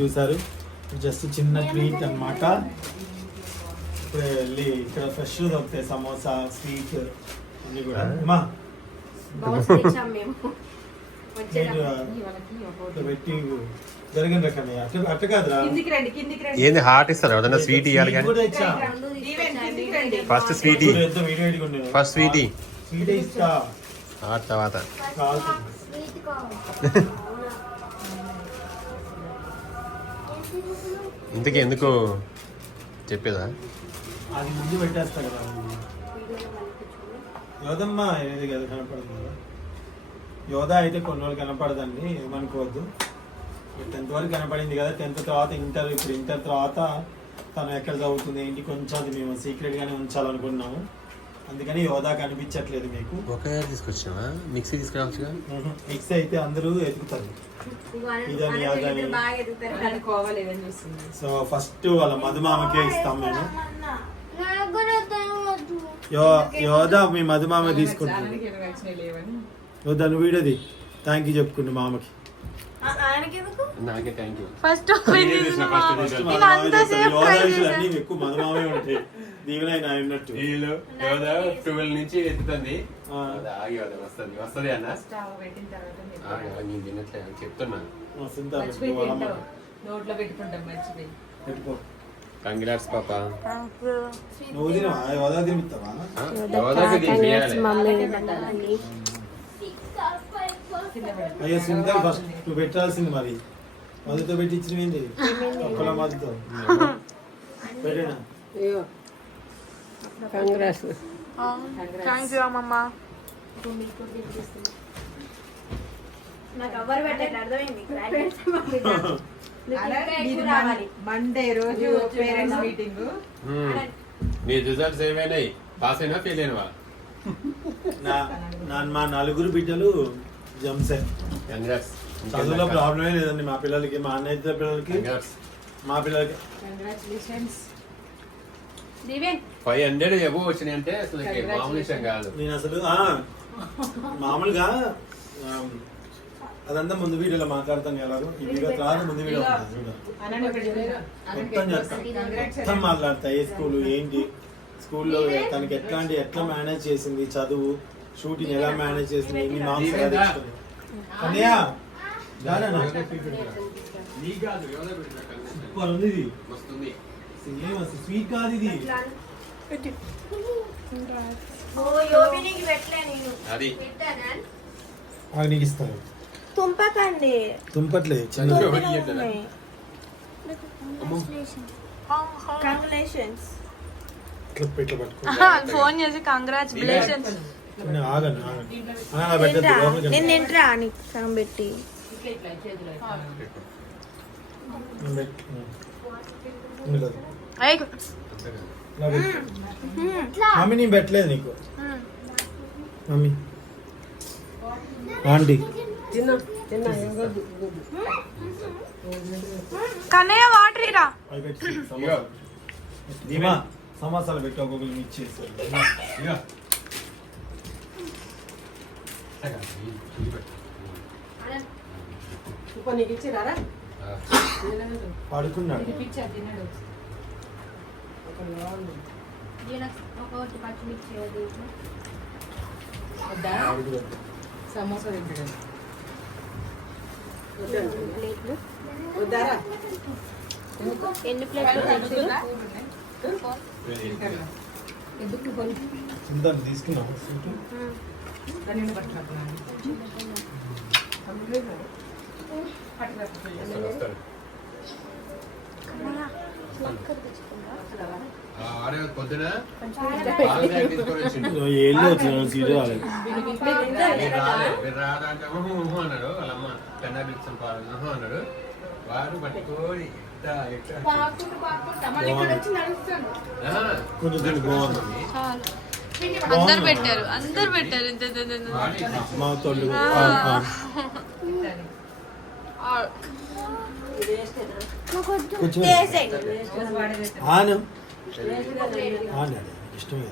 చూసారు జస్ట్ చిన్న ట్రీట్ అన్నమాట. ఇప్పుడే వెళ్ళి ఇక్కడ ఫ్రెష్ దొరుకుతాయి సమోసా స్వీట్ అన్ని కూడా. అమ్మా పెట్టి జరిగిన రకమే అట్ట కాదురా. ఏంది హార్ట్ ఇస్తారు ఏదైనా స్వీట్ ఇవ్వాలి కానీ first sweet first sweet sweet ఇస్తా తర్వాత ఇంతకీ ఎందుకు చెప్పేదా అది ముందు పెట్టేస్తా కదా. యోధమ్మా ఏది కదా కనపడదు కదా. యోధ అయితే కొన్ని రోజులు కనపడదండి, ఏమనుకోవద్దు. 10th వరకు కనపడింది కదా. 10th తర్వాత ఇంటర్, ఇప్పుడు ఇంటర్ తర్వాత తను ఎక్కడ చదువుతుంది ఏంటి కొంచెం అది మేము సీక్రెట్ గానే ఉంచాలనుకున్నాము. అందుకని యోధా కనిపించట్లేదు మీకు. ఒకే తీసుకొచ్చినా మిక్సీ తీసుకురావచ్చుగా. మిక్సీ అయితే అందరూ ఎదుగుతారు ఇదని అదని. సో ఫస్ట్ వాళ్ళ మధుమామకే ఇస్తాం మేము. యోధా మీ మధుమామ తీసుకుంటాను. యోధా నువ్వు వీడది థ్యాంక్ యూ చెప్పుకుంటు మామకి. నాకే థ్యాంక్ యూ. ఫస్ట్ ఎక్కువ మధుమామే ఉంటాయి. దీవెన ఉన్నట్టు 12 నుంచి ఎత్తుతుంది వస్తుంది అన్న చెప్తున్నాను. కంగ్రాట్స్ పాప. నువ్వు యోధా తినిపిస్తావా? అయ్యో సింగల్ ఫస్ట్ నువ్వు పెట్టాల్సింది. మరి మధుతో పెట్టించినవి ఒక్కల మధుతో పెట్టేనా? థ్యాంక్ యూ అమ్మమ్మ. మండే రోజు పేరెంట్స్ మీటింగ్. నీ రిజల్ట్స్ ఏమైనాయి? పాస్ అయినా ఫెయిల్ అయినవా? మా 4 బిడ్డలు జంసే. కంగ్రాట్స్. చదువులో ప్రాబ్లమే లేదండి మా పిల్లలకి, మా అన్నయ్య పిల్లలకి, మా పిల్లలకి. 500 ఎబో వచ్చినాయి అంటే అసలు మామూలు విషయం కాదు. నేను అసలు మామూలుగా అదంతా ముందు వీడియోలో మాట్లాడతాను కదా. ఈ వీడియో తర్వాత ముందు వీడియో మొత్తం మాట్లాడతా. ఏ స్కూల్ ఏంటి, స్కూల్లో తనకి ఎట్లా మేనేజ్ చేసింది, చదువు షూటింగ్ ఎలా మేనేజ్ చేసింది, ఎన్ని మార్క్స్ ఎలా తెచ్చుకుంది. కన్నయ్య సూపర్ ఉంది ఇది. స్వీట్ కాదు ఇది. నీకు ఇస్తాను. తుంపకండి. తుంపట్లేదు. ఫోన్ చేసి కంగ్రాచులేషన్స్. నేను తింటరా నీకు సగం పెట్టి. మమ్మీ నేను పెట్టలేదు నీకు. మమ్మీ ఆంటీ కన్నయ్య వాటర్ ఇరా. సమోసాలు పెట్టి ఒక్కొక్కరు ఇచ్చేసారు. పడుకున్నాడు. సమోసా తింటాడు. ఎన్ని ప్లేట్లు తీసుకున్నాం. ఏళ్ళు వచ్చిన సీట్ రాలేదు. అన్నాడు వాళ్ళమ్మ పెన్నా బిక్సం అన్నాడు. వాడు పట్టుకోని అందరు పెట్టారు మా తోళ్ళు ఇష్టమే.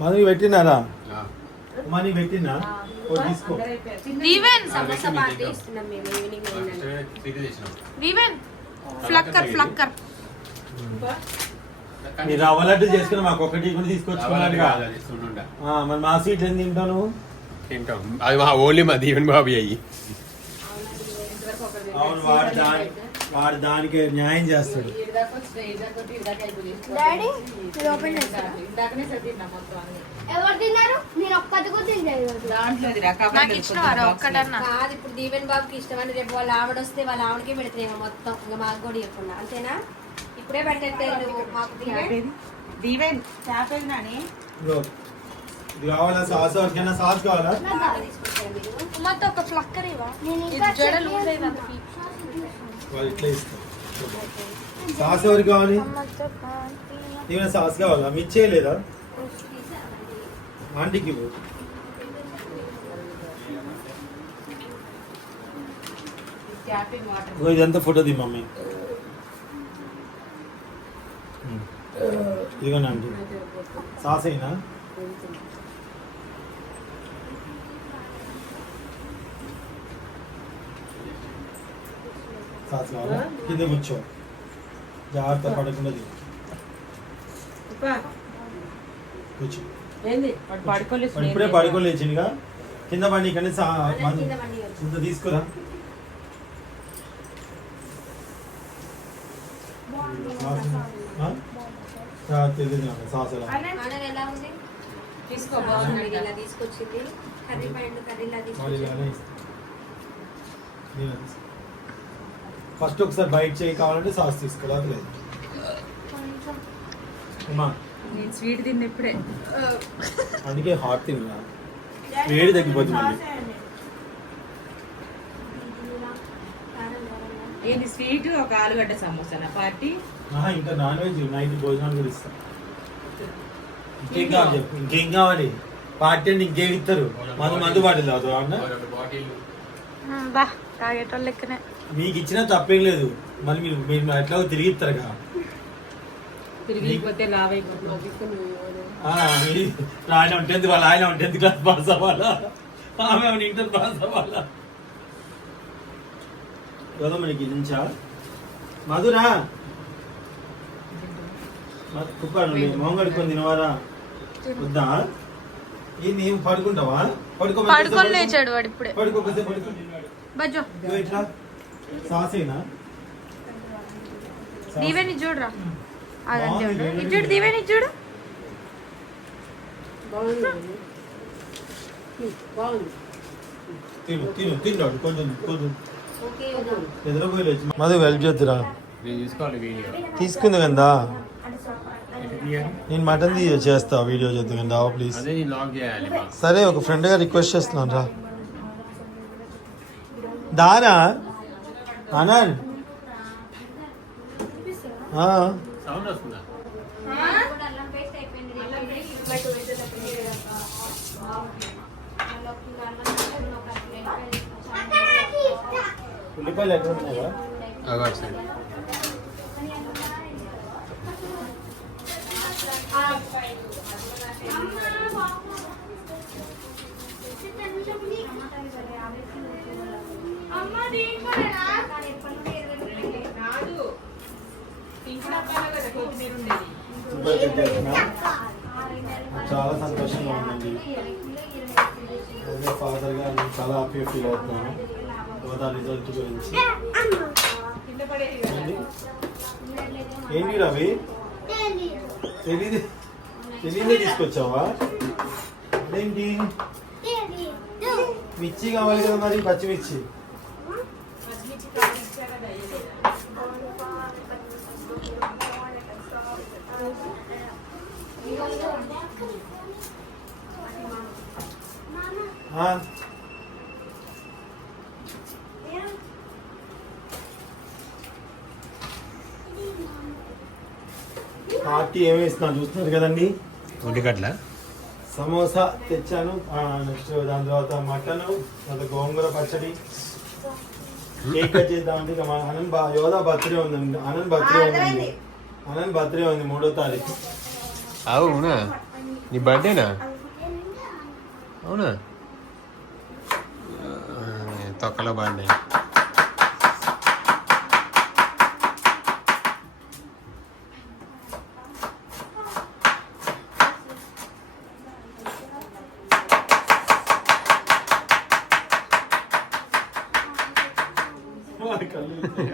మధు పెట్టినారా? మనీ పెట్టినా ఓ తీసుకో. దీవెన్ సమోసా పార్టీ ఇస్తున్నాం మేము ఈవినింగ్ అయిందంటే. స్వీట్ తెచ్చినాం. దీవెన్ ఫ్లక్కర్ ఫ్లక్కర్ మీరు రవ్వ లడ్డు చేసుకుని మాకు ఒకటి కూడా తీసుకొచ్చుకున్నారుగా. అది చూడుండా. మరి మా స్వీట్ ఏం తింటావు నువ్వు? తింటాం. అది మా ఓన్లీ మా దీవెన్ బాబు అయ్యి. అవును, వాడు దానికి న్యాయం చేస్తాడు. డాడీ ఇది ఓపెన్ చేస్తారా? ఎవరు తిన్నారు? నేను ఒక్కటి కూడా తినలేదు. దాంట్లోది నాకు ఇచ్చిన వారు ఒక్కటన్నా. కాదు ఇప్పుడు దీవెన్ బాబుకి ఇష్టమని రేపు వాళ్ళ ఆవిడ వస్తే వాళ్ళ ఆవిడకే పెడతాయేమో మొత్తం ఇంకా మాకు కూడా చెప్పకుండా అంతేనా? ఇప్పుడే పెట్టట్టే నువ్వు మాకు దీవెన్. దీవెన్ చేపేది నాని. ఇదిగో, ఇది కావాలా? సాస్ ఎవరికైనా సాస్ కావాలా? తీసుకొచ్చారు మీరు. మొత్తం ఒక ఫ్లక్కర్ ఇవా నేను ఇది ఇంకా జడ లూజ్ అయింది. వాళ్ళు ఇట్లా ఇస్తారు. సాస్ ఎవరికి కావాలి? ఏమైనా సాస్ కావాలా? మిర్చి లేదా ఆంటీకి ఇవ్వు. Tapping water. ఇదిగో ఇదంతా ఫోటో ది మమ్మీ. ఇదిగోనా ఆంటీ సాస్ అయినా? సాస్ కావాలా? కింద కూర్చో, జాగ్రత్త పడకుండా తిను. కూర్చో. ఏంది వాడు పడుకోలేదు. వాడు ఇప్పుడే పడుకోలేచినగా. కింద పండి కానీ కింద బండి వచ్చి. ఇంత తీసుకురా. తెలియదు నాకు సాస్ ఎలా. ఆనర్ ఎలా ఉంది? తీసుకో ఇది బాగుంది. ఇలా తీసుకొచ్చింది. కర్రీ పాయింట్ కర్రీలా వాళ్ళు తీసుకొచ్చింది. ఇలానే ఇస్తారు. నేను అది ఇస్తాను. ఫస్ట్ ఒకసారి బయట చేయి, కావాలంటే సాస్ తీసుకోవాలి. లేదు అమ్మా, నేను స్వీట్ తిన్న ఇప్పుడే. అందుకే హాట్ తిన్నా, వేడి తగ్గిపోతుంది మళ్ళీ. ఏంది స్వీట్ ఒక ఆలుగడ్డ సమోసానా పార్టీ? ఇంకా నాన్ వెజ్ నైట్ భోజనాలు కూడా ఇస్తాం. ఇంకేం కావాలి చెప్పు, ఇంకేం కావాలి? పార్టీ అంటే ఇంకేం ఇస్తారు? మందు బాటిల్ తాగుతావు అన్న? బాటిల్ బా తాగేటోళ్ళు లెక్కనే. మీకు ఇచ్చినా తప్పేం లేదు, మళ్ళీ మీరు మీరు ఎట్లా తిరిగి ఇస్తారుగా. తిరిగిపోతే లావ్ అయిపోతుంది. ఆయన 10th వాళ్ళ ఆయన 10th క్లాస్ పాస్ అవ్వాలా, ఆమె ఇంటర్ పాస్ అవ్వాలా? కదా మనకి నుంచా మధురా కుప్పాడు మొహం కడుక్కొని తినవారా? వద్దా? ఇది నేను పడుకుంటావా? పడుకొని లేచాడు వాడు ఇప్పుడే. పడుకోకపోతే పడుకో. బజ్జో ఇదిగో ఇట్లా సాసేనా? దీవెని చూడరా. అదని చూడు ఇది చూడు దీవెని చూడు. తిన్నాడు కొంచెం కొంచెం ఓకే ఎదురపోయి మధు హెల్ప్ చేద్దురా. నేను చూసుకోవాలి వీడియో. తీసుకుంది కదా, ఎటు తీయాలి? నేను మటన్ చేస్తా వీడియో చేద్దాం కదా ప్లీజ్. అదే నేను లాక్ చేయాలి బా. సరే, ఒక ఫ్రెండ్గా రిక్వెస్ట్ చేస్తున్నాను రా. దారా ఆనంద్. సౌండ్ వస్తుందా? ఉల్లిపాయలు ఎక్కడ ఉన్నాయా? సరే. చాలా సంతోషంగా ఉందండి. ఫాదర్ గా నేను చాలా హ్యాపీగా ఫీల్ అవుతున్నాను గోదా రిజల్ట్ గురించి. ఏంటి రవి, తెలియదే తీసుకొచ్చావా? అదేంటి? మిర్చి కావాలి కదా మరి, పచ్చిమిర్చి. పార్టీ ఏమి ఇస్తున్నా చూస్తున్నారు కదండి. ఒంటిగట్ల సమోసా తెచ్చాను, నెక్స్ట్ దాని తర్వాత మటన్, తర్వాత గోంగూర పచ్చడి, కేక్ కట్ చేద్దామండి. ఇక మా ఆనంద్ యోధా బర్త్డే ఉందండి. ఆనంద్ బర్త్డే ఉంది 3వ తారీఖు. అవునా? నీ బర్త్డేనా? అవునా తొక్కలో బాగున్నాయి.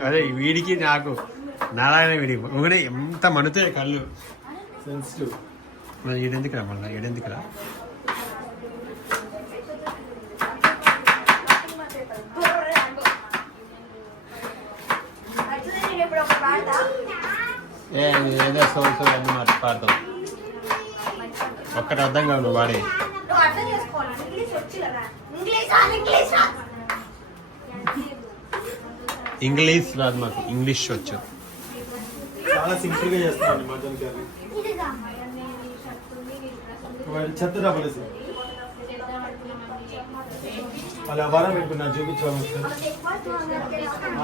అదే వీడికి నాకు నారాయణ వీడికి ఊరే ఎంత మనుతాయి కళ్ళు. సెన్సిటివ్. మరి ఏడెందుకు రా మళ్ళీ ఏడెందుకు రా. ఏదో సోల్ సోల్ అన్ని మాట పాడతాం. ఒక్కటి అర్థం కావు నువ్వు వాడే. ఇంగ్లీష్ రాదు మాకు, ఇంగ్లీష్ వచ్చు. చాలా సింపుల్ గా చేస్తామండి మటన్ కర్రీ. చెత్త డబ్బులేసి వాళ్ళు వ్యాపారం పెట్టుకున్నారు చూపించాము.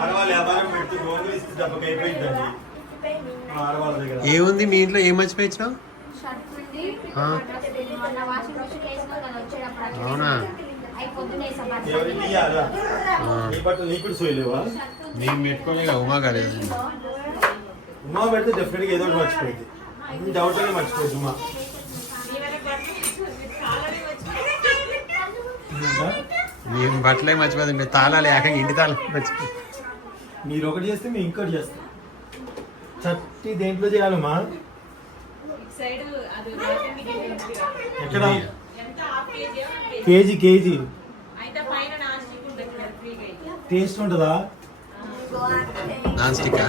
ఆడవాళ్ళు వ్యాపారం పెట్టి గోగులు ఇస్తే డబ్బుకి అయిపోయిందండి ఆడవాళ్ళ దగ్గర. ఏముంది మీ ఇంట్లో ఏం మర్చిపోయినావు? అవునా ఎవరికి ఇయ్యాలా? నీ బట్టలు నీ కూడా సోయలేవా? నేను పెట్టుకోలేక ఉమా గారు ఉమా పెడితే డెఫినెట్ గా ఏదో ఒకటి మర్చిపోయింది. డౌట్ అనే మర్చిపోయింది ఉమా. మేము బట్టలే మర్చిపోతుంది, తాళాలు ఏకంగా ఇంటి తాళాలు మర్చిపోయి. మీరు ఒకటి చేస్తే మేము ఇంకోటి చేస్తాం. చట్టి దేంట్లో చేయాలమ్మా? సైడ్ అది ఎక్కడ? ఎంత హాఫ్ కేజీ కేజీ కేజీ అయితే పైన నాన్ స్టిక్ ఉంటుంది ఫ్రీగా. టేస్ట్ ఉంటుందా? నాన్ స్టిక్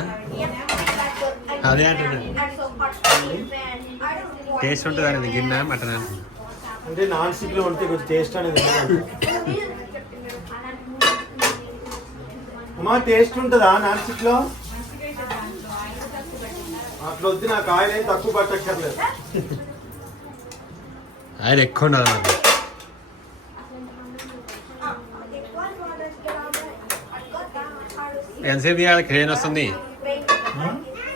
అదే అంటున్నాను. టేస్ట్ ఉంటుంది అనేది గిన్నె మటన్ అంటే నాన్ స్టిక్ లో ఉంటే కొంచెం టేస్ట్ అనేది అమ్మా. టేస్ట్ ఉంటుందా నాన్ స్టిక్ లో? అట్లా వద్దు, నాకు ఆయిల్ అయితే తక్కువ పట్టక్కర్లేదు. ఆయన ఎక్కువ ఉండాలి. ఎంతసేపు తీయాలి? క్రేన్ వస్తుంది.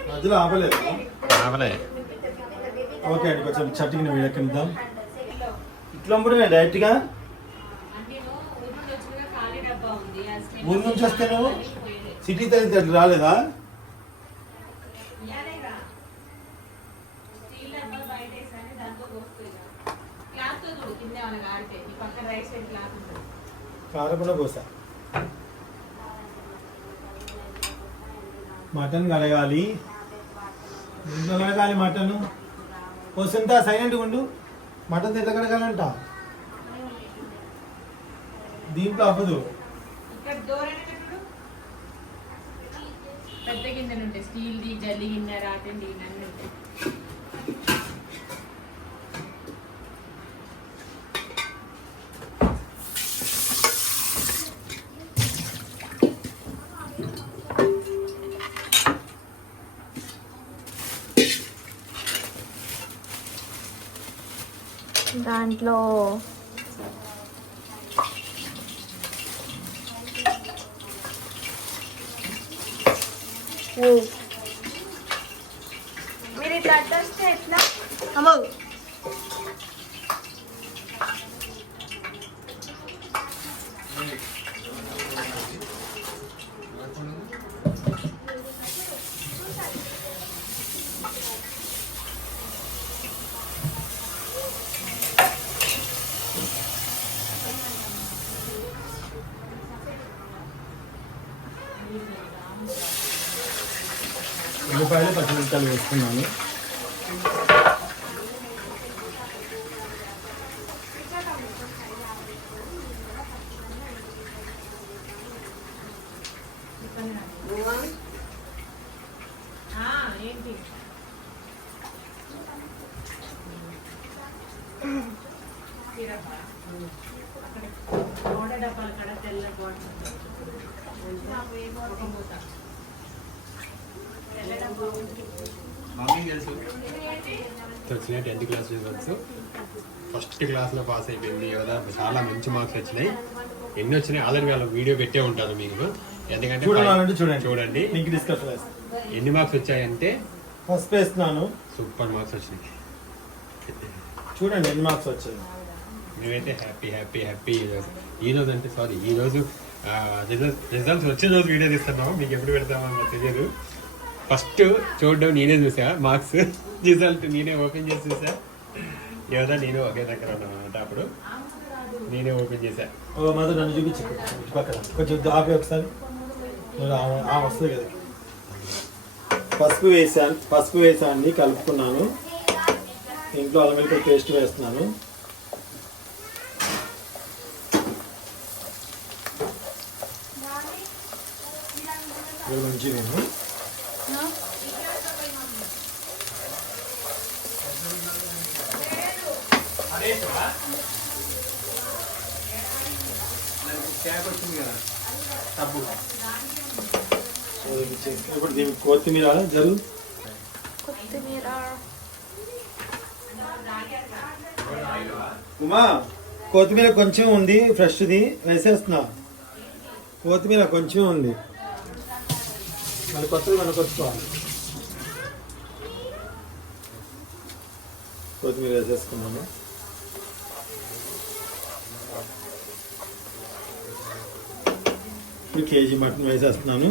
మధ్యలో ఆపలేదు. ఆపలే. ఓకే అండి, కొంచెం చట్టిని వేడెక్కిద్దాం. ఇట్లా అమ్ముడే డైరెక్ట్ గా ఊరి నుంచి వస్తే నువ్వు సిటీ తల్లి రాలేదా? కారకుండా పోసా. మటన్ కలగాలి, ఇంట్లో కడగాలి మటన్. వస్తుంట సైలెంట్గా ఉండు. మటన్ ఎట్లా కడగాలంట? దీంట్లో అవ్వదు. ఇక్కడ దూరైనప్పుడు పెద్ద గిన్నెలు ఉంటాయి, స్టీల్ది, జల్లి గిన్నె, రాటన్ గిన్నె అన్నీ ఉంటాయి. దాంట్లో మీరు ఇట్లా వస్తే ఎట్లా? అమ్మో ఉల్లిపాయలు పచ్చిమిరపకాయలు వేసుకున్నాను. ఏంటి అక్కడ డబ్బాలు కడ తెల్ల వచ్చినాయి 10th క్లాస్ రిజల్ట్స్. ఫస్ట్ క్లాస్లో పాస్ అయిపోయింది కదా, చాలా మంచి మార్క్స్ వచ్చినాయి. ఎన్ని వచ్చినాయి ఆల్రెడీ వాళ్ళు వీడియో పెట్టే ఉంటారు మీకు, ఎందుకంటే చూడండి ఎన్ని మార్క్స్ వచ్చాయంటే. ఫస్ట్ వేస్తున్నాను. సూపర్ మార్క్స్ వచ్చినాయి. చూడండి ఎన్ని మార్క్స్ వచ్చాయి. మేమైతే హ్యాపీ హ్యాపీ హ్యాపీ ఈరోజు అంటే సారీ ఈరోజు రిజల్ట్స్ వచ్చే రోజు వీడియో తీస్తున్నాం. మీకు ఎప్పుడు పెడతామో నాకు తెలియదు. ఫస్ట్ చూడడం నేనే చూసా, మార్క్స్ రిజల్ట్ నేనే ఓపెన్ చేసి చూసా. యోధ నేను ఒకే దగ్గర ఉన్నాం అనమాట. అప్పుడు నేనే ఓపెన్ చేశా. మాత్రం నన్ను చూపించు పక్కన కొంచెం ఆపి ఒకసారి వస్తుంది కదా. పసుపు వేసాన్ని కలుపుకున్నాను. ఇంట్లో అల్లం వెల్లుల్లి పేస్ట్ వేస్తున్నాను. మంచి నేను ఇప్పుడు దీనికి కొత్తిమీర జరుగు. ఉమా కొత్తిమీర కొంచెం ఉంది, ఫ్రెష్ది వేసేస్తున్నా. కొత్తిమీర కొంచెం ఉంది, మళ్ళీ కొత్తది మనం కొట్టుకోవాలి. కొత్తిమీర వేసేసుకున్నాము. ఇప్పుడు కేజీ మటన్ వేసేస్తున్నాను.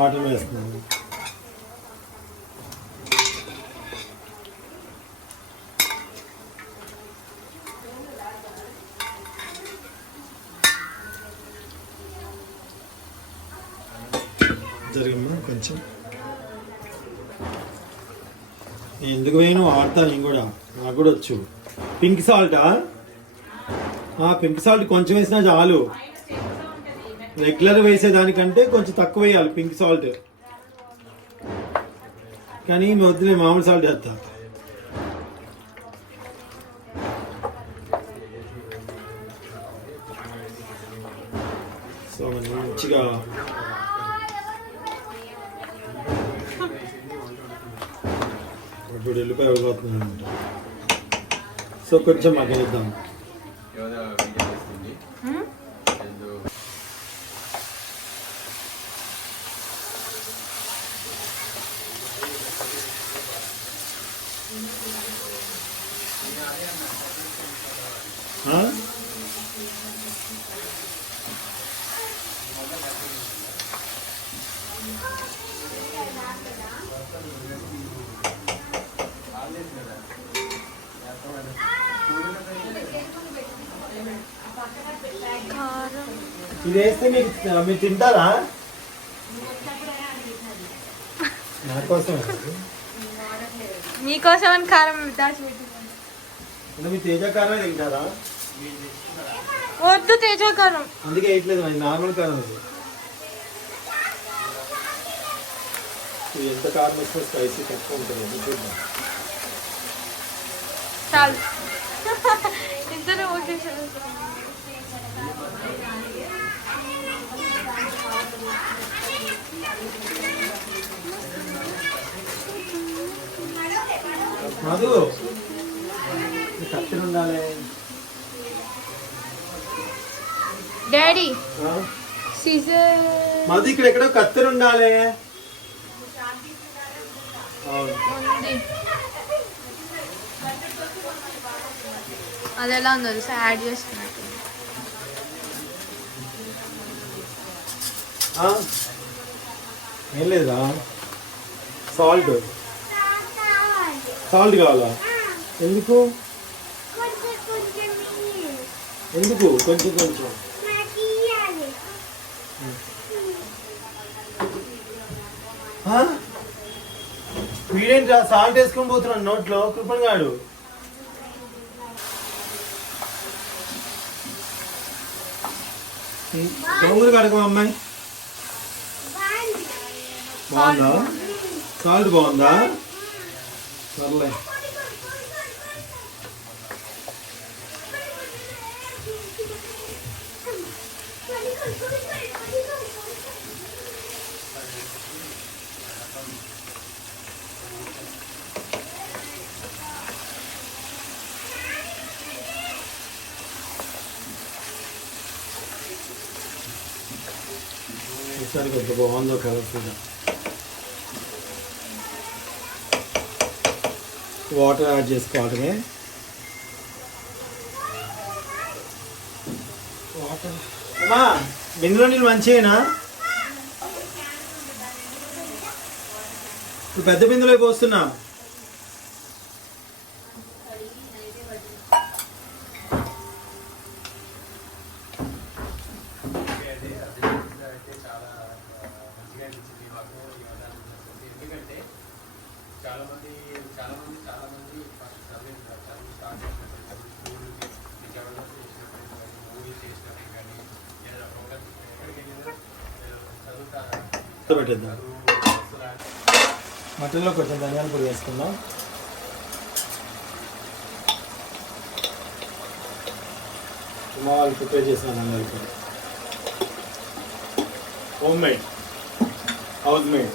మటన్ వేస్తున్నాను. జరిగిందా కొంచెం ఎందుకు వేయను ఆడతా నేను కూడా, నాకు కూడా వచ్చు. పింక్ సాల్టా? పింక్ సాల్ట్ కొంచెం వేసినా చాలు. రెగ్యులర్ వేసేదానికంటే కొంచెం తక్కువ వేయాలి పింక్ సాల్ట్. కానీ వద్దులే, మామూలు సాల్ట్ వేస్తా. సో మంచిగా ఇప్పుడు వెళ్ళిపోయి అయిపోతుంది అనమాట. సో కొంచెం మగ్గనిద్దాం. ఇది వేస్తే మీరు తింటారా? నా కోసం మీకోసం అని కారం దాచిపెట్టి. మీ తేజ కారమే తింటారా? వద్దు తేజ కారం, అందుకే వేయట్లేదు. నార్మల్ కారం ఇది. ఎంత కారం వచ్చినా స్పైసీ తక్కువ ఉంటుంది. చూద్దాం. చాలు ఇద్దరు ఓకే. మధు కత్తిరి ఉండాలి. డాడీ సీజర్ మధు ఇక్కడ ఎక్కడో కత్తిరి ఉండాలి. అది ఎలా ఉందో తెలుసా, యాడ్ చేసుకున్నట్టు. ఏం లేదా? సాల్ట్ కావాలా? ఎందుకు కొంచెం కొంచెం వీడేంటి సాల్ట్ వేసుకొని పోతున్నాడు నోట్లో కృపణ్ గాడు. తొంగులు కడక అమ్మాయి. బాగుందా? సాల్ట్ బాగుందా? సర్లే. ఒకసారి కొంచెం బాగుందో కలర్ఫుల్గా. వాటర్ యాడ్ చేసుకోవటమే. వాటర్ అమ్మా బిందులో నీళ్ళు మంచిగా ఇప్పుడు పెద్ద బిందులో పోస్తున్నా. ఎందుకంటే చాలా మంది పెట్టేద్దాం. మటన్లో కొంచెం ధనియాల పొడి వేసుకుందాం. మా వాళ్ళు ప్రిపేర్ చేసిన ధనియాల పొడి, home made, house made,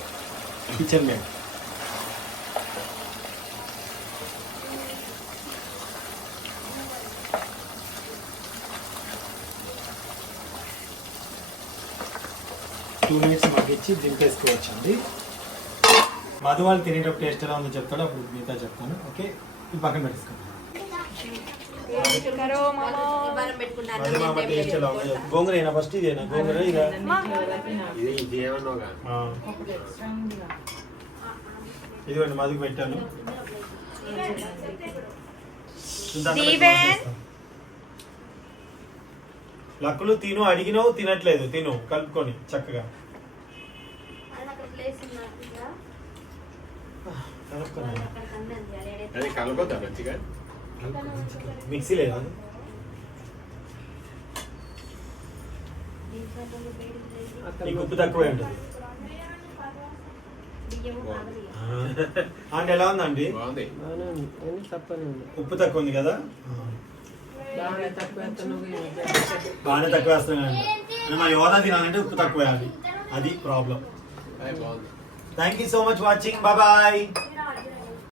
kitchen made. Two minutes మగ్గించి దింపేసుకోవచ్చండి. మధు వాళ్ళు తినేటప్పుడు టేస్ట్ ఎలా ఉందో చెప్తాడు, అప్పుడు మిగతా చెప్తాను. ఓకే, ఇది పక్కన పెట్టేసుకోండి. మధు మామ టేస్ట్ ఎలా ఉందో చెప్పు. గోంగూర అయినా ఫస్ట్ ఇదేనా గోంగూర? ఇది ఏమన్నావుగా ఇదిగోండి మధుకు పెట్టాను. లక్కులు తిను, అడిగినావు తినట్లేదు. తిను కలుపుకొని చక్కగా అది కలపొద్దా మంచిగా? మిక్సీ లేదా? నీకు ఉప్పు తక్కువే ఉంటుంది. అంటే ఎలా ఉందండి? బాగుంది. ఉప్పు తక్కువ ఉంది కదా? బాగానే తక్కువ వేస్తున్నాం కానీ మా యోధా తినాలంటే ఉప్పు తక్కువ వేయాలి, అది ప్రాబ్లం. బాగుంది. Thank you so much watching. Bye.